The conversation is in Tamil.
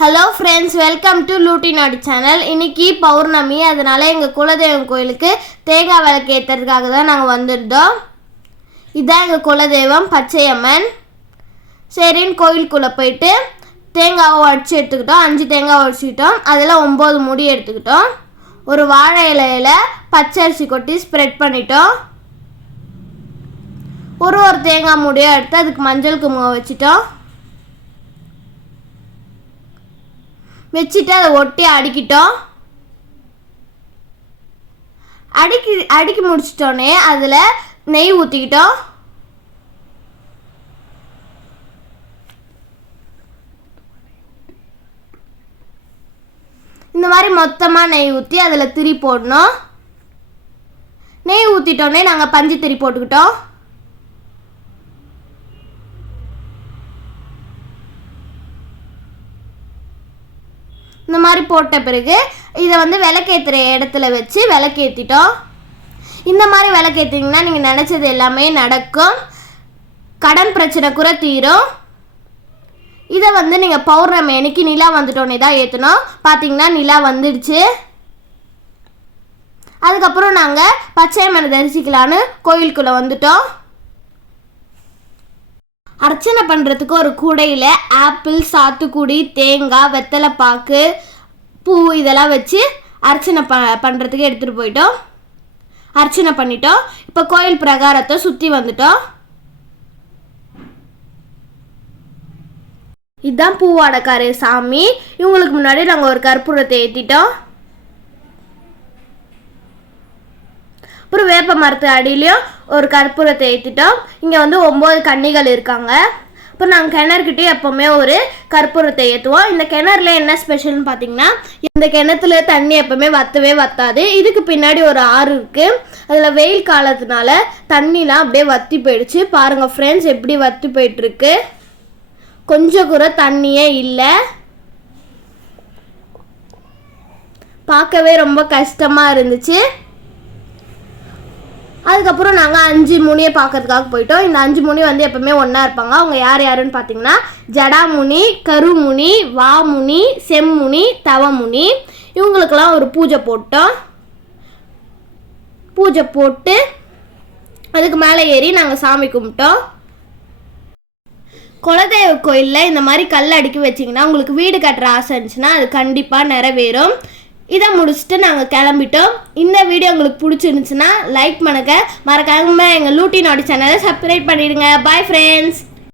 ஹலோ ஃப்ரெண்ட்ஸ் வெல்கம் டு லூட்டி நாடு சேனல் இன்னைக்கு பௌர்ணமி அதனால எங்கள் குலதெய்வம் கோயிலுக்கு தேங்காய் விளக்கு ஏற்றுறதுக்காக தான் நாங்கள் வந்திருந்தோம். இதுதான் எங்கள் குலதெய்வம் பச்சையம்மன். சரின்னு கோயிலுக்குள்ளே போயிட்டு தேங்காவை உடச்சி எடுத்துக்கிட்டோம். அஞ்சு தேங்காய் உடச்சிக்கிட்டோம் அதில் ஒம்பது முடி எடுத்துக்கிட்டோம். ஒரு வாழை இலையில பச்சரிசி கொட்டி ஸ்ப்ரெட் பண்ணிட்டோம். ஒரு ஒரு தேங்காய் முடியை எடுத்து அதுக்கு மஞ்சள் குங்குமம் வச்சுட்டோம். வச்சுட்டு அதை ஒட்டி அடிக்கிட்டோம். அடுக்கி அடுக்கி முடிச்சிட்டோன்னே அதில் நெய் ஊற்றிக்கிட்டோம் இந்த மாதிரி மொத்தமாக நெய் ஊற்றி அதில் திரி போடணும். நெய் ஊற்றிட்டோன்னே நாங்கள் பஞ்சு திரி போட்டுக்கிட்டோம். இந்த மாதிரி போட்ட பிறகு இதை வந்து விளக்கேற்றுற இடத்துல வச்சு விளக்கேற்றிட்டோம் இந்த மாதிரி விளக்கேற்றிங்கன்னா நீங்கள் நினச்சது எல்லாமே நடக்கும். கடன் பிரச்சனை கூட தீரும். இதை வந்து நீங்கள் பௌர்ணமி அன்னைக்கு நிலா வந்துட்டோன்னே தான் ஏற்றணும் பார்த்தீங்கன்னா நிலா வந்துடுச்சு. அதுக்கப்புறம் நாங்கள் பச்சையம்மனை தரிசிக்கலான்னு கோயிலுக்குள்ளே வந்துட்டோம். அர்ச்சனை பண்ணுறதுக்கு ஒரு கூடையில் ஆப்பிள் சாத்துக்குடி தேங்காய் வெத்தலைப்பாக்கு பூ இதெல்லாம் வச்சு அர்ச்சனை ப பண்ணுறதுக்கு எடுத்துகிட்டு போயிட்டோம். அர்ச்சனை பண்ணிட்டோம். இப்போ கோயில் பிரகாரத்தை சுற்றி வந்துட்டோம். இதுதான் பூவாடக்காரு சாமி. இவங்களுக்கு முன்னாடி நாங்கள் ஒரு கற்பூரத்தை ஏற்றிட்டோம் அப்புறம் வேப்ப மரத்து அடியிலையும் ஒரு கற்பூரத்தை ஏற்றிட்டோம் இங்கே வந்து ஒம்பது கன்னிகள் இருக்காங்க. இப்போ நாங்கள் கிணறுக்கிட்டே எப்போவுமே ஒரு கற்பூரத்தை ஏற்றுவோம் இந்த கிணறுல என்ன ஸ்பெஷல்னு பார்த்தீங்கன்னா இந்த கிணத்துல தண்ணி எப்போவுமே வத்தவே வத்தாது. இதுக்கு பின்னாடி ஒரு ஆறு இருக்குது அதில் வெயில் காலத்தினால தண்ணிலாம் அப்படியே வத்தி போயிடுச்சு. பாருங்கள் ஃப்ரெண்ட்ஸ் எப்படி வத்தி போயிட்டுருக்கு. கொஞ்சம் கூட தண்ணியே இல்லை. பார்க்கவே ரொம்ப கஷ்டமாக இருந்துச்சு. அதுக்கப்புறம் நாங்கள் அஞ்சு முனியை பார்க்கறதுக்காக போயிட்டோம். இந்த அஞ்சு முனி வந்து எப்பவுமே ஒன்றா இருப்பாங்க. அவங்க யார் யாருன்னு பார்த்தீங்கன்னா ஜடாமுனி கருமுனி வாமுனி செம்முனி தவமுனி. இவங்களுக்கெல்லாம் ஒரு பூஜை போட்டோம். பூஜை போட்டு அதுக்கு மேலே ஏறி நாங்கள் சாமி கும்பிட்டோம். குலதெய்வ கோயிலில் இந்த மாதிரி கல் அடுக்கி வச்சிங்கன்னா உங்களுக்கு வீடு கட்டுற ஆசை இருந்துச்சுன்னா அது கண்டிப்பாக நிறைவேறும். இதை முடிச்சுட்டு நாங்கள் கிளம்பிட்டோம். இந்த வீடியோ உங்களுக்கு பிடிச்சிருந்துச்சுன்னா லைக் பண்ணுங்க. மறக்காம எங்கள் லூட்டி நாடி சேனலை சப்ஸ்கிரைப் பண்ணிடுங்க. Bye friends